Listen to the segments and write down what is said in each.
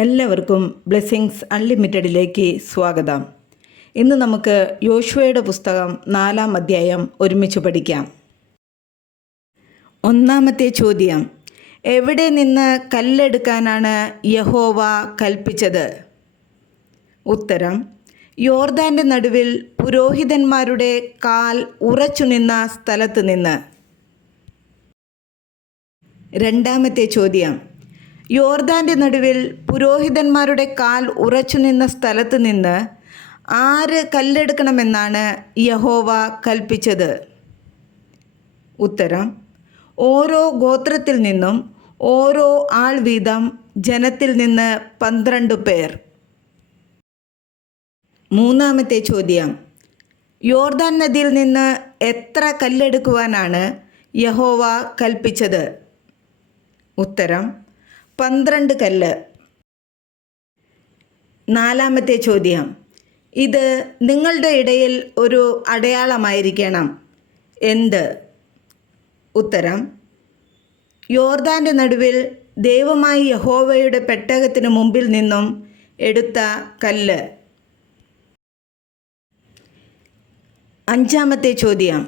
എല്ലാവർക്കും ബ്ലെസ്സിങ്സ് അൺലിമിറ്റഡിലേക്ക് സ്വാഗതം. ഇന്ന് നമുക്ക് യോശുവയുടെ പുസ്തകം 4-ാം അധ്യായം ഒരുമിച്ച് പഠിക്കാം. ഒന്നാമത്തെ ചോദ്യം: എവിടെ നിന്ന് കല്ലെടുക്കാനാണ് യഹോവ കൽപ്പിച്ചത്? ഉത്തരം: യോർദാൻ്റെ നടുവിൽ പുരോഹിതന്മാരുടെ കാൽ ഉറച്ചു നിന്ന സ്ഥലത്ത് നിന്ന്. രണ്ടാമത്തെ ചോദ്യം: യോർദാൻ്റെ നടുവിൽ പുരോഹിതന്മാരുടെ കാൽ ഉറച്ചു നിന്ന സ്ഥലത്ത് നിന്ന് ആര് കല്ലെടുക്കണമെന്നാണ് യഹോവ കൽപ്പിച്ചത്? ഉത്തരം: ഓരോ ഗോത്രത്തിൽ നിന്നും ഓരോ ആൾ വീതം, ജനത്തിൽ നിന്ന് 12 പേർ. മൂന്നാമത്തെ ചോദ്യം: യോർദാൻ നദിയിൽ നിന്ന് എത്ര കല്ലെടുക്കുവാനാണ് യഹോവ കൽപ്പിച്ചത്? ഉത്തരം: 12 കല്ല്. നാലാമത്തെ ചോദ്യം: ഇത് നിങ്ങളുടെ ഇടയിൽ ഒരു അടയാളമായിരിക്കണം. എന്ത്? ഉത്തരം: യോർദാൻ്റെ നടുവിൽ ദൈവമായ യഹോവയുടെ പെട്ടകത്തിന് മുമ്പിൽ നിന്നും എടുത്ത കല്ല്. അഞ്ചാമത്തെ ചോദ്യം: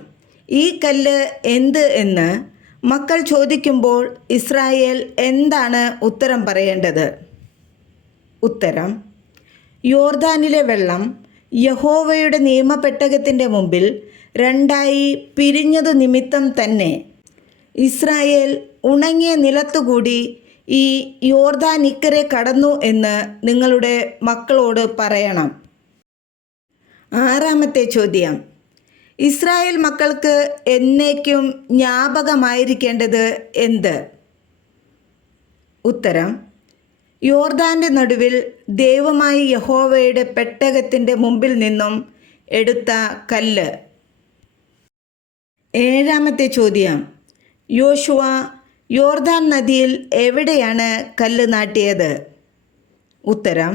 ഈ കല്ല് എന്ത് എന്ന് മക്കൾ ചോദിക്കുമ്പോൾ ഇസ്രായേൽ എന്താണ് ഉത്തരം പറയേണ്ടത്? ഉത്തരം: യോർദാനിലെ വെള്ളം യഹോവയുടെ നിയമപെട്ടകത്തിൻ്റെ മുമ്പിൽ 2 പിരിഞ്ഞതു നിമിത്തം തന്നെ ഇസ്രായേൽ ഉണങ്ങിയ നിലത്തുകൂടി ഈ യോർദാൻ ഇക്കരെ കടന്നു എന്ന് നിങ്ങളുടെ മക്കളോട് പറയണം. ആറാമത്തെ ചോദ്യം: ഇസ്രായേൽ മക്കൾക്ക് എന്നേക്കും ജ്ഞാപകമായിരിക്കേണ്ടത് എന്ത്? ഉത്തരം: യോർദാൻ്റെ നടുവിൽ ദൈവമായ യഹോവയുടെ പെട്ടകത്തിൻ്റെ മുമ്പിൽ നിന്നും എടുത്ത കല്ല്. ഏഴാമത്തെ ചോദ്യം: യോശുവ യോർദാൻ നദിയിൽ എവിടെയാണ് കല്ല് നാട്ടിയത്? ഉത്തരം: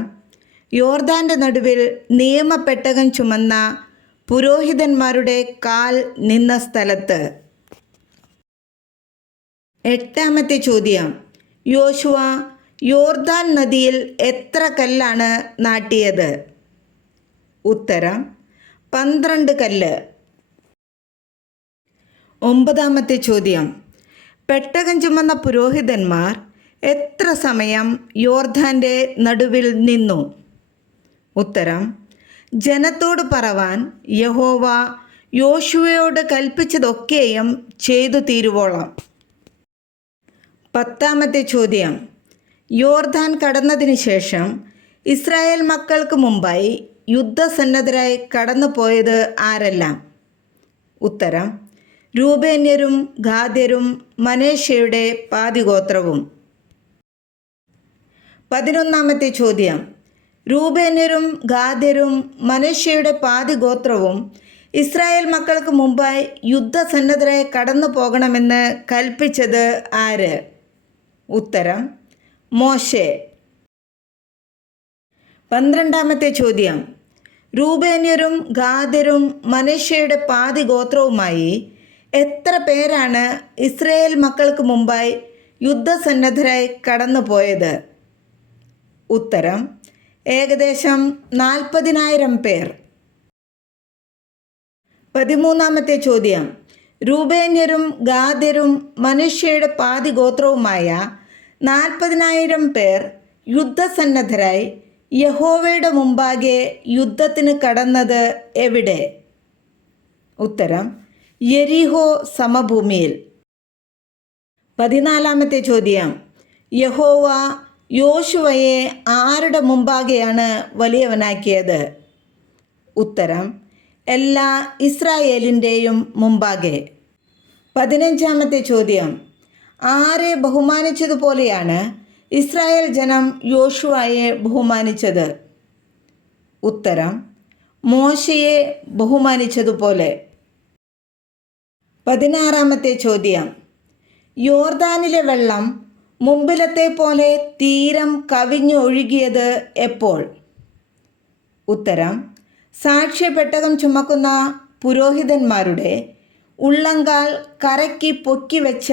യോർദാൻ്റെ നടുവിൽ നിയമപെട്ടകം ചുമന്ന പുരോഹിതന്മാരുടെ കാൽ നിന്ന സ്ഥലത്ത്. എട്ടാമത്തെ ചോദ്യം: യോശുവ യോർദാൻ നദിയിൽ എത്ര കല്ലാണ് നാട്ടിയത്? ഉത്തരം: 12 കല്ല്. ഒമ്പതാമത്തെ ചോദ്യം: പെട്ടകം ചുമന്ന പുരോഹിതന്മാർ എത്ര സമയം യോർദാൻ്റെ നടുവിൽ നിന്നു? ഉത്തരം: ജനത്തോട് പറവാൻ യഹോവ യോശുവയോട് കൽപ്പിച്ചതൊക്കെയും ചെയ്തു തീരുവോളം. പത്താമത്തെ ചോദ്യം: യോർദാൻ കടന്നതിന് ശേഷം ഇസ്രായേൽ മക്കൾക്ക് മുമ്പായി യുദ്ധസന്നദ്ധരായി കടന്നു പോയത് ആരെല്ലാം? ഉത്തരം: രൂബേന്യരും ഗാദ്യരും മനശ്ശെയുടെ പാതിഗോത്രവും. 11ാമത്തെ ചോദ്യം: രൂബേന്യരും ഗാദ്യരും മനശ്ശെയുടെ പാതിഗോത്രവും ഇസ്രായേൽ മക്കൾക്ക് മുമ്പായി യുദ്ധസന്നദ്ധരായി കടന്നു പോകണമെന്ന് കൽപ്പിച്ചത് ആര്? ഉത്തരം: മോശെ. 12ാമത്തെ ചോദ്യം: രൂബേന്യരും ഗാദ്യരും മനശ്ശെയുടെ പാതിഗോത്രവുമായി എത്ര പേരാണ് ഇസ്രായേൽ മക്കൾക്ക് മുമ്പായി യുദ്ധസന്നദ്ധരായി കടന്നു പോയത്? ഉത്തരം: ഏകദേശം 40,000 പേർ. 13ാമത്തെ ചോദ്യം: രൂബേന്യരും ഗാദ്യരും മനശ്ശെയുടെ പാതിഗോത്രവുമായ 40,000 പേർ യുദ്ധസന്നദ്ധരായി യഹോവയുടെ മുമ്പാകെ യുദ്ധത്തിന് കടന്നത് എവിടെ? ഉത്തരം: യെരിഹോ സമഭൂമിയിൽ. 14ാമത്തെ ചോദ്യം: യഹോവ യോശുവയെ ആരുടെ മുമ്പാകെയാണ് വലിയവനാക്കിയത്? ഉത്തരം: എല്ലാ ഇസ്രായേലിൻ്റെയും മുമ്പാകെ. 15ാമത്തെ ചോദ്യം: ആരെ ബഹുമാനിച്ചതുപോലെയാണ് ഇസ്രായേൽ ജനം യോശുവയെ ബഹുമാനിച്ചത്? ഉത്തരം: മോശയെ ബഹുമാനിച്ചതുപോലെ. 16ാമത്തെ ചോദ്യം: യോർദാനിലെ വെള്ളം മുമ്പിലത്തെ പോലെ തീരം കവിഞ്ഞൊഴുകിയത് എപ്പോൾ? ഉത്തരം: സാക്ഷ്യപെട്ടകം ചുമക്കുന്ന പുരോഹിതന്മാരുടെ ഉള്ളങ്കാൽ കരയ്ക്ക് പൊക്കി വെച്ച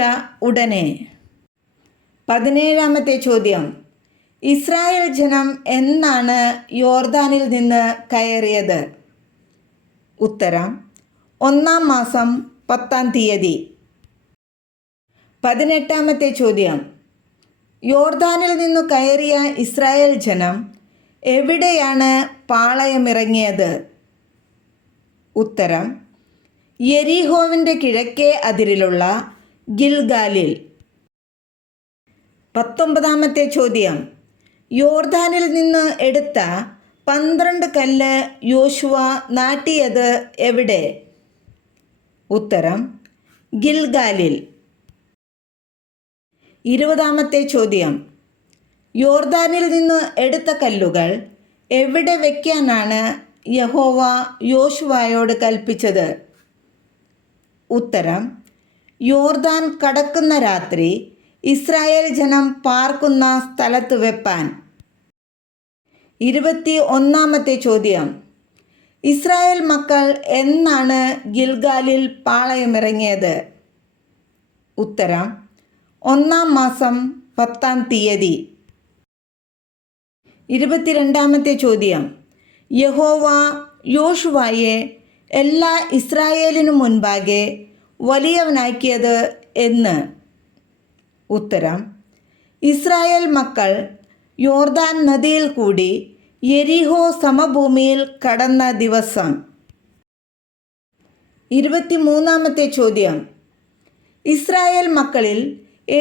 ഉടനെ. 17ാമത്തെ ചോദ്യം: ഇസ്രായേൽ ജനം എന്നാണ് യോർദാനിൽ നിന്ന് കയറിയത്? ഉത്തരം 1-ാം മാസം 10-ാം തീയതി. 18-ാമത്തെ ചോദ്യം. യോർദാനിൽ നിന്നു കയറിയ ഇസ്രായേൽ ജനം എവിടെയാണ് പാളയമിറങ്ങിയത്? ഉത്തരം യെരിഹോവിൻ്റെ കിഴക്കേ അതിരിലുള്ള ഗിൽഗാലിൽ. 19-ാമത്തെ ചോദ്യം. യോർദാനിൽ നിന്ന് എടുത്ത 12 കല്ല് യോശുവ നാട്ടിയത് എവിടെ? ഉത്തരം ഗിൽഗാലിൽ. 20-ാമത്തെ ചോദ്യം. യോർദാനിൽ നിന്ന് എടുത്ത കല്ലുകൾ എവിടെ വയ്ക്കാനാണ് യഹോവ യോശുവയോട് കൽപ്പിച്ചത്? ഉത്തരം യോർദാൻ കടക്കുന്ന രാത്രി ഇസ്രായേൽ ജനം പാർക്കുന്ന സ്ഥലത്ത് വെപ്പാൻ. 21-ാമത്തെ ചോദ്യം. ഇസ്രായേൽ മക്കൾ എന്നാണ് ഗിൽഗാലിൽ പാളയമിറങ്ങിയത്? ഉത്തരം 1-ാം മാസം 10-ാം തീയതി. 22-ാമത്തെ ചോദ്യം. യഹോവ യോശുവയെ എല്ലാ ഇസ്രായേലിനു മുൻപാകെ വലിയവനാക്കിയത് എന്ന്? ഉത്തരം ഇസ്രായേൽ മക്കൾ യോർദാൻ നദിയിൽ കൂടി യെരിഹോ സമഭൂമിയിൽ കടന്ന ദിവസം. 23-ാമത്തെ ചോദ്യം. ഇസ്രായേൽ മക്കളിൽ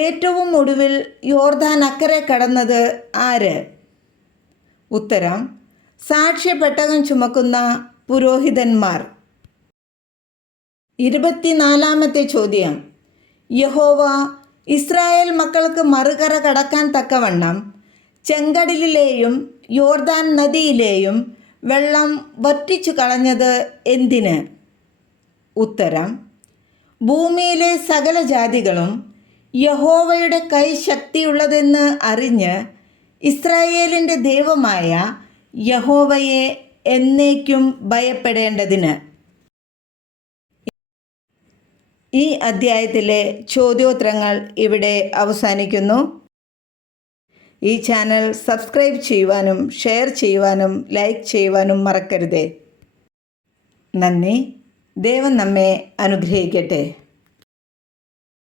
ഏറ്റവും ഒടുവിൽ യോർദാൻ അക്കരെ കടന്നത് ആര്? ഉത്തരം സാക്ഷ്യപെട്ടകം ചുമക്കുന്ന പുരോഹിതന്മാർ. 24-ാമത്തെ ചോദ്യം. യഹോവ ഇസ്രായേൽ മക്കൾക്ക് മറുകര കടക്കാൻ തക്കവണ്ണം ചെങ്കടലിലെയും യോർദാൻ നദിയിലെയും വെള്ളം വറ്റിച്ചു കളഞ്ഞത് എന്തിന്? ഉത്തരം ഭൂമിയിലെ സകല ജാതികളും യഹോവയുടെ കൈ ശക്തിയുള്ളതെന്ന് അറിഞ്ഞ് ഇസ്രായേലിൻ്റെ ദൈവമായ യഹോവയെ എന്നേക്കും ഭയപ്പെടേണ്ടതിന്. ഈ അധ്യായത്തിലെ ചോദ്യോത്തരങ്ങൾ ഇവിടെ അവസാനിക്കുന്നു. ഈ ചാനൽ സബ്സ്ക്രൈബ് ചെയ്യുവാനും ഷെയർ ചെയ്യുവാനും ലൈക്ക് ചെയ്യുവാനും മറക്കരുതേ. നന്ദി. ദൈവം നമ്മെ അനുഗ്രഹിക്കട്ടെ.